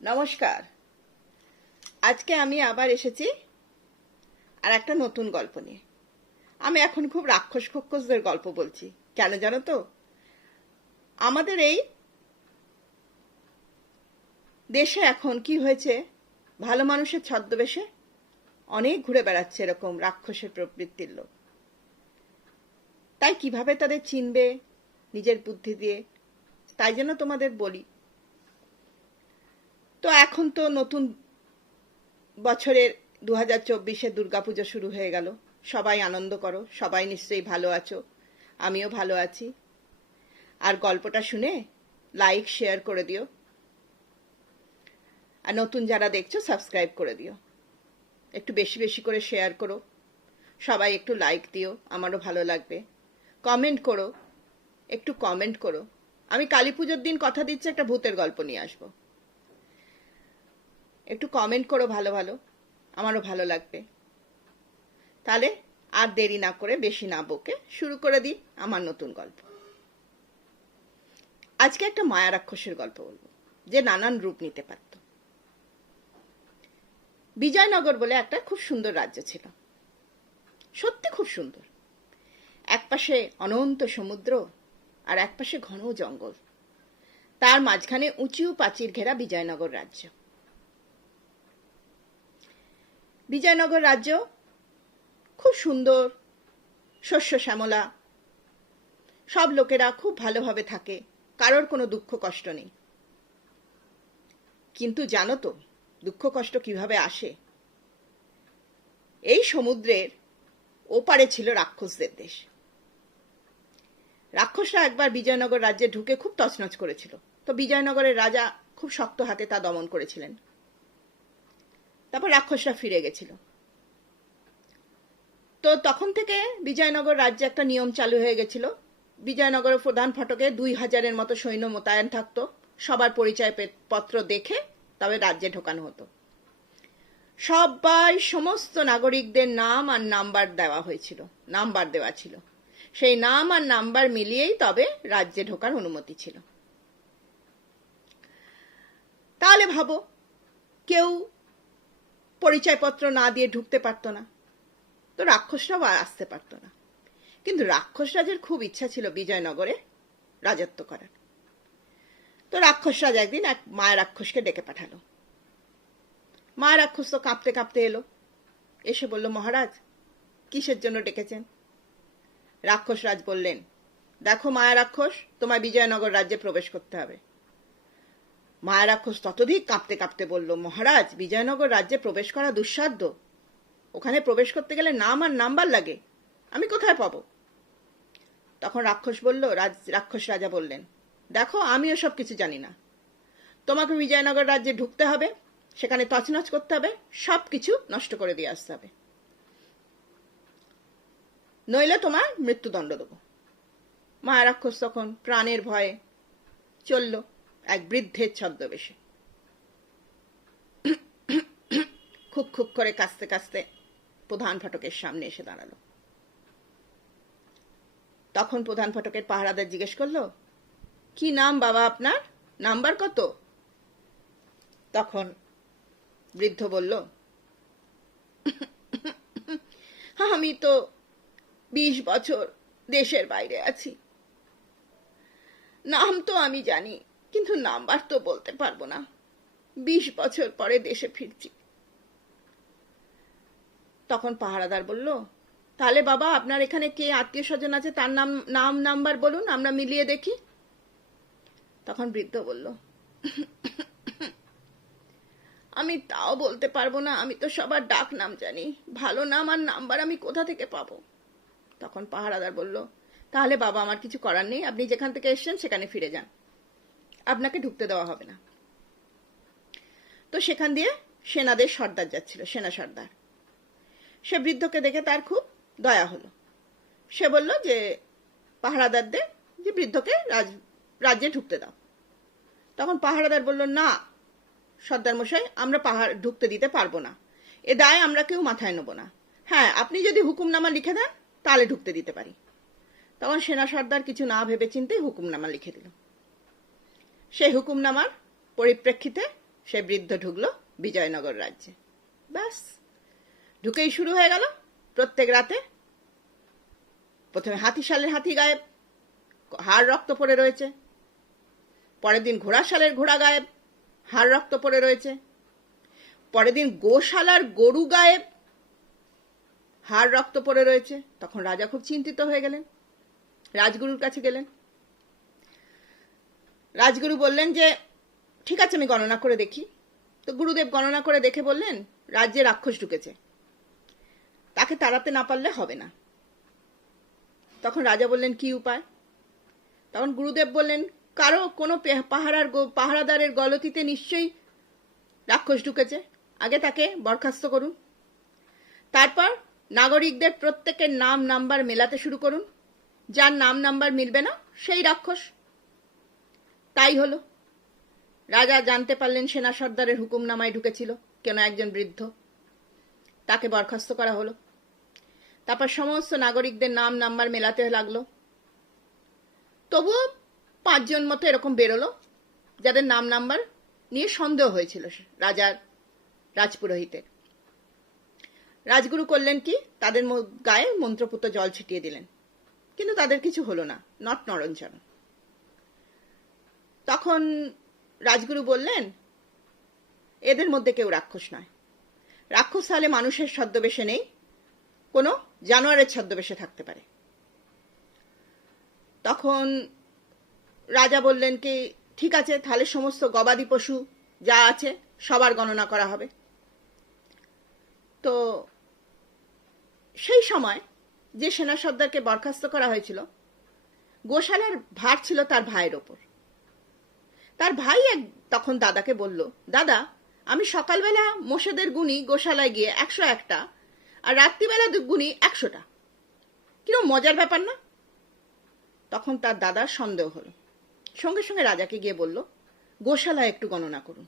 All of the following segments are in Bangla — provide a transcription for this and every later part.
নমস্কার। আজকে আমি আবার এসেছি আর একটা নতুন গল্প নিয়ে। আমি এখন খুব রাক্ষস খক্ষসদের গল্প বলছি। কেন জানো তো? আমাদের এই দেশে এখন কি হয়েছে, ভালো মানুষের ছদ্মবেশে অনেক ঘুরে বেড়াচ্ছে এরকম রাক্ষসের প্রবৃত্তির লোক। তাই কিভাবে তাদের চিনবে নিজের বুদ্ধি দিয়ে, তাই জন্য তোমাদের বলি। তো এখন তো নতুন বছরের 2024-এ দুর্গাপুজো শুরু হয়ে গেল। সবাই আনন্দ করো, সবাই নিশ্চয়ই ভালো আছো, আমিও ভালো আছি। আর গল্পটা শুনে লাইক শেয়ার করে দিও, আর নতুন যারা দেখছো সাবস্ক্রাইব করে দিও। একটু বেশি বেশি করে শেয়ার করো, সবাই একটু লাইক দিও, আমারও ভালো লাগবে। কমেন্ট করো, একটু কমেন্ট করো। আমি কালী পুজোর দিন কথা দিচ্ছি একটা ভূতের গল্প নিয়ে আসবো। একটু কমেন্ট করো ভালো ভালো, আমারও ভালো লাগবে। তাহলে আর দেরি না করে, বেশি না বকে শুরু করে দিই আমার নতুন গল্প। আজকে একটা মায়া রাক্ষসের গল্প বলবো, যে নানান রূপ নিতে পারত। বিজয়নগর বলে একটা খুব সুন্দর রাজ্য ছিল, সত্যি খুব সুন্দর। একপাশে অনন্ত সমুদ্র আর একপাশে ঘন জঙ্গল, তার মাঝখানে উঁচু প্রাচীর ঘেরা বিজয়নগর রাজ্য। বিজয়নগর রাজ্য খুব সুন্দর, শস্য শ্যামলা, সব লোকেরা খুব ভালোভাবে থাকে, কারোর কোনো দুঃখ কষ্ট নেই। কিন্তু জানো তো দুঃখ কষ্ট কিভাবে আসে? এই সমুদ্রের ওপারে ছিল রাক্ষসদের দেশ। রাক্ষসরা একবার বিজয়নগর রাজ্যে ঢুকে খুব তছনছ করেছিল। তো বিজয়নগরের রাজা খুব শক্ত হাতে তা দমন করেছিলেন। তারপর রাক্ষসরা ফিরে গেছিল। তো তখন থেকে বিজয়নগর রাজ্যে একটা নিয়ম চালু হয়ে গেছিল। বিজয়নগরের প্রধান ফটকে 2000-এর মতো সৈন্য মোতায়েন থাকতো। সবার পরিচয় পত্র দেখে তবে রাজ্যে ঢোকানো হতো। সবাই, সমস্ত নাগরিকদের নাম আর নাম্বার দেওয়া হয়েছিল, নাম্বার দেওয়া ছিল। সেই নাম আর নাম্বার মিলিয়েই তবে রাজ্যে ঢোকার অনুমতি ছিল। তাহলে ভাবো, কেউ পরিচয়পত্র না দিয়ে ঢুকতে পারতো না, তো রাক্ষসরাও আসতে পারতো না। কিন্তু রাক্ষস রাজের খুব ইচ্ছা ছিল বিজয়নগরে রাজত্ব করার। তো রাক্ষস রাজ একদিন এক মায়া রাক্ষসকে ডেকে পাঠালো। মায়া রাক্ষস তো কাঁপতে কাঁপতে এলো, এসে বলল, মহারাজ কিসের জন্য ডেকেছেন? রাক্ষস রাজ বললেন, দেখো মায়া রাক্ষস, তোমায় বিজয়নগর রাজ্যে প্রবেশ করতে হবে। মায়া রাক্ষস ততোধিক কাঁপতে কাঁপতে বলল, মহারাজ বিজয়নগর রাজ্যে প্রবেশ করা দুঃসাধ্য। ওখানে প্রবেশ করতে গেলে নাম আর নাম্বার লাগে, আমি কোথায় পাবো? তখন রাক্ষস রাজা বললেন, দেখো আমি ওসব কিছু জানি না। তোমাকে বিজয়নগর রাজ্যে ঢুকতে হবে, সেখানে তছনছ করতে হবে, সবকিছু নষ্ট করে দিয়ে আসতে হবে, নইলে তোমার মৃত্যুদণ্ড দেবো। মায়া রাক্ষস তখন প্রাণের ভয়ে চলল এক বৃদ্ধের ছদ্মবেশে। খুব খুব করে কাঁচতে কাঁচতে প্রধান ফটকের সামনে এসে দাঁড়ালো। তখন প্রধান ফটকের পাহারাদার জিজ্ঞেস করলো, কি নাম বাবা আপনার? নাম্বার কত? তখন বৃদ্ধ বলল, আমি তো 20 বছর দেশের বাইরে আছি। নাম তো আমি জানি, কিন্তু নাম্বার তো বলতে পারবো না। 20 বছর পরে দেশে ফিরছি। তখন পাহারাদার বলল, তাহলে বাবা আপনার এখানে কে আত্মীয় স্বজন আছে, তার নাম নাম্বার বলুন, আমরা মিলিয়ে দেখি। তখন বৃদ্ধ বলল, আমি তাও বলতে পারবো না, আমি তো সবার ডাক নাম জানি, ভালো নাম আর নাম্বার আমি কোথা থেকে পাবো? তখন পাহারাদার বলল, তাহলে বাবা আমার কিছু করার নেই, আপনি যেখান থেকে এসেছেন সেখানে ফিরে যান, আপনাকে ঢুকতে দেওয়া হবে না। তো সেখান দিয়ে সেনাদের সর্দার যাচ্ছিল, সেনা সর্দার। সে বৃদ্ধকে দেখে তার খুব দয়া হলো। সে বলল যে পাহারাদারদের যে বৃদ্ধকে রাজ্যে ঢুকতে দাও। তখন পাহারাদার বলল, না সর্দার মশাই, আমরা ঢুকতে দিতে পারবো না, এ দায় আমরা কেউ মাথায় নেব না। হ্যাঁ, আপনি যদি হুকুমনামা লিখে দেন তাহলে ঢুকতে দিতে পারি। তখন সেনা সর্দার কিছু না ভেবে চিন্তে হুকুমনামা লিখে দিল। সেই হুকুমনামার পরিপ্রেক্ষিতে সে বৃদ্ধ ঢুকলো বিজয়নগর রাজ্যে। ব্যাস, ঢুকেই শুরু হয়ে গেল প্রত্যেক রাতে। প্রথমে হাতিশালের হাতি গায়েব, হাড় রক্ত পড়ে রয়েছে। পরের দিন ঘোড়াশালের ঘোড়া গায়েব, হাড় রক্ত পড়ে রয়েছে। পরের দিন গোশালার গরু গায়েব, হাড় রক্ত পড়ে রয়েছে। তখন রাজা খুব চিন্তিত হয়ে গেলেন, রাজগুরুর কাছে গেলেন। রাজগুরু বললেন যে ঠিক আছে, আমি গণনা করে দেখি। তো গুরুদেব গণনা করে দেখে বললেন রাজ্যে রাক্ষস ঢুকেছে, তাকে তাড়াতে না পারলে হবে না। তখন রাজা বললেন কি উপায়? তখন গুরুদেব বললেন কারো কোনো পাহারাদারের গলতিতে নিশ্চয়ই রাক্ষস ঢুকেছে, আগে তাকে বরখাস্ত করুন। তারপর নাগরিকদের প্রত্যেকের নাম নাম্বার মেলাতে শুরু করুন, যার নাম নাম্বার মিলবে না সেই রাক্ষস। তাই হলো। রাজা জানতে পারলেন সেনা সর্দারের হুকুমনামায় ঢুকেছিল কেন একজন বৃদ্ধ, তাকে বরখাস্ত করা হলো। তারপর সমস্ত নাগরিকদের নাম নাম্বার মেলাতে লাগলো। তবুও 5 জন মতো এরকম বেরোলো যাদের নাম নাম্বার নিয়ে সন্দেহ হয়েছিল রাজার রাজপুরোহিতের। রাজগুরু করলেন কি, তাদের গায়ে মন্ত্রপুত জল ছিটিয়ে দিলেন, কিন্তু তাদের কিছু হলো না, নট নরঞ্চরণ। তখন রাজগুরু বললেন এদের মধ্যে কেউ রাক্ষস নয়। রাক্ষস তাহলে মানুষের ছদ্মবেশে নেই, কোনো জানোয়ারের ছদ্মবেশে থাকতে পারে। তখন রাজা বললেন কি ঠিক আছে, তাহলে সমস্ত গবাদি পশু যা আছে সবার গণনা করা হবে। তো সেই সময় যে সেনা সর্দারকে বরখাস্ত করা হয়েছিল, গোশালার ভার ছিল তার ভাইয়ের ওপর। তার ভাই তখন দাদাকে বলল, দাদা আমি সকালবেলা মোষেদের গুনি গোশালায় গিয়ে 101টা, আর রাত্রিবেলা গুনি 100টা। কিরকম মজার ব্যাপার না? তখন তার দাদার সন্দেহ হলো, সঙ্গে সঙ্গে রাজাকে গিয়ে বলল গোশালায় একটু গণনা করুন।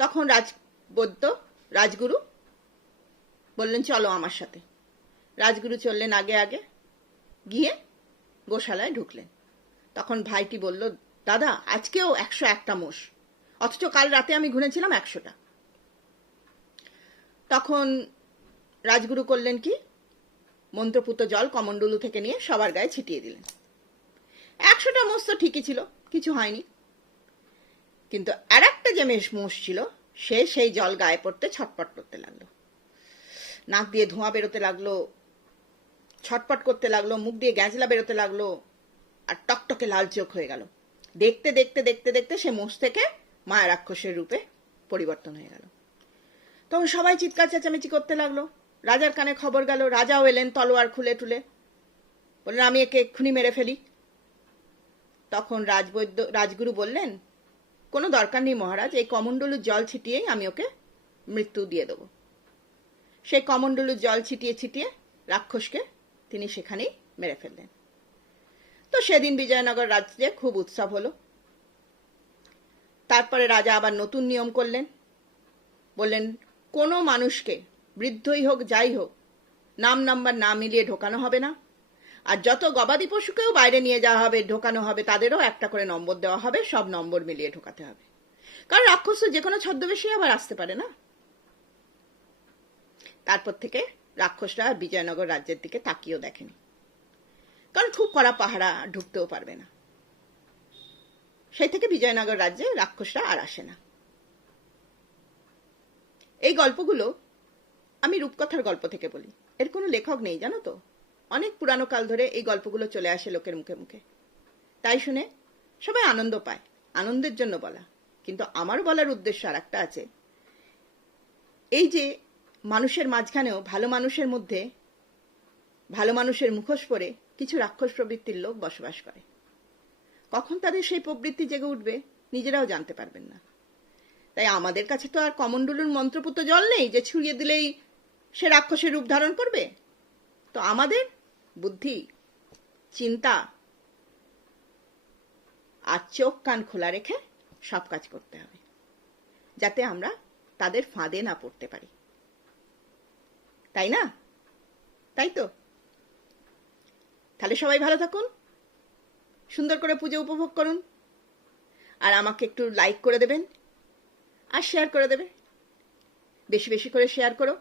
তখন রাজগুরু বললেন চলো আমার সাথে। রাজগুরু চললেন আগে আগে, গিয়ে গোশালায় ঢুকলেন। তখন ভাইটি বলল, দাদা আজকেও 101টা মোষ, অথচ কাল রাতে আমি গুনেছিলাম 100টা। তখন রাজগুরু করলেন কি, মন্ত্রপুত জল কমণ্ডলু থেকে নিয়ে সবার গায়ে ছিটিয়ে দিলেন। 100টা মোষ তো ঠিকই ছিল, কিছু হয়নি। কিন্তু আর একটা যে মোষ ছিল, সেই জল গায়ে পড়তে ছটপট করতে লাগলো, নাক দিয়ে ধোঁয়া বেরোতে লাগলো, ছটপট করতে লাগলো, মুখ দিয়ে গ্যাঁজলা বেরোতে লাগলো, আর টকটকে লাল চোখ হয়ে গেল। দেখতে দেখতে দেখতে দেখতে সে মোষ থেকে মায়া রাক্ষসের রূপে পরিবর্তন হয়ে গেল। তখন সবাই চিৎকার চেঁচামেচি করতে লাগলো। রাজার কানে খবর গেল, রাজাও এলেন তলোয়ার খুলে টুলে, বললেন আমি একে এক্ষুনি মেরে ফেলি। তখন রাজগুরু বললেন কোনো দরকার নেই মহারাজ, এই কমণ্ডলুর জল ছিটিয়েই আমি ওকে মৃত্যু দিয়ে দেব। সেই কমণ্ডলুর জল ছিটিয়ে ছিটিয়ে রাক্ষসকে তিনি সেখানেই মেরে ফেললেন। তো সেদিন বিজয়নগর রাজ্যে খুব উৎসব হলো। তারপরে রাজা আবার নতুন নিয়ম করলেন, বললেন কোনো মানুষকে, বৃদ্ধই হোক যাই হোক, নাম নাম্বার না মিলিয়ে ঢোকানো হবে না। আর যত গবাদি পশুকেও বাইরে নিয়ে যাওয়া হবে, ঢোকানো হবে, তাদেরও একটা করে নম্বর দেওয়া হবে, সব নম্বর মিলিয়ে ঢোকাতে হবে। কারণ রাক্ষস যে কোনো ছদ্মবেশে আবার আসতে পারে না। তারপর থেকে রাক্ষসরা বিজয়নগর রাজ্যের দিকে তাকিয়েও দেখেনি, কারণ খুব কড়া পাহারা, ঢুকতেও পারবে না। সেই থেকে বিজয়নগর রাজ্যে রাক্ষসরা আর আসে না। এই গল্পগুলো আমি রূপকথার গল্প থেকে বলি, এর কোনো লেখক নেই জানো তো। অনেক পুরানো কাল ধরে এই গল্পগুলো চলে আসে লোকের মুখে মুখে, তাই শুনে সবাই আনন্দ পায়, আনন্দের জন্য বলা। কিন্তু আমার বলার উদ্দেশ্য আর একটা আছে, এই যে মানুষের মাঝখানেও ভালো মানুষের মধ্যে, ভালো মানুষের মুখোশ পরে কিছু রাক্ষস প্রবৃত্তির লোক বসবাস করে। কখন তাদের সেই প্রবৃত্তি জেগে উঠবে নিজেরাও জানতে পারবেন না। তাই আমাদের কাছে তো আর কমণ্ডলুর মন্ত্রপুত জল নেই যে ছুঁড়িয়ে দিলেই সে রাক্ষসের রূপ ধারণ করবে। তো আমাদের বুদ্ধি, চিন্তা আর চোখ কান খোলা রেখে সব কাজ করতে হবে, যাতে আমরা তাদের ফাঁদে না পড়তে পারি, তাই না? তাই তো। তাহলে সবাই ভালো থাকুন, সুন্দর করে পুজো উপভোগ করুন, আর আমাকে একটু লাইক করে দেবেন, আর শেয়ার করে দেবে। বেশি বেশি করে শেয়ার করো।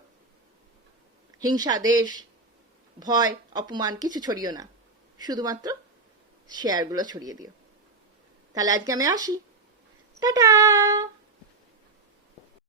হিংসা, দেশ, ভয়, অপমান কিছু ছড়িও না, শুধুমাত্র শেয়ারগুলো ছড়িয়ে দিও। তাহলে আজকে আমি আসি, টাটা।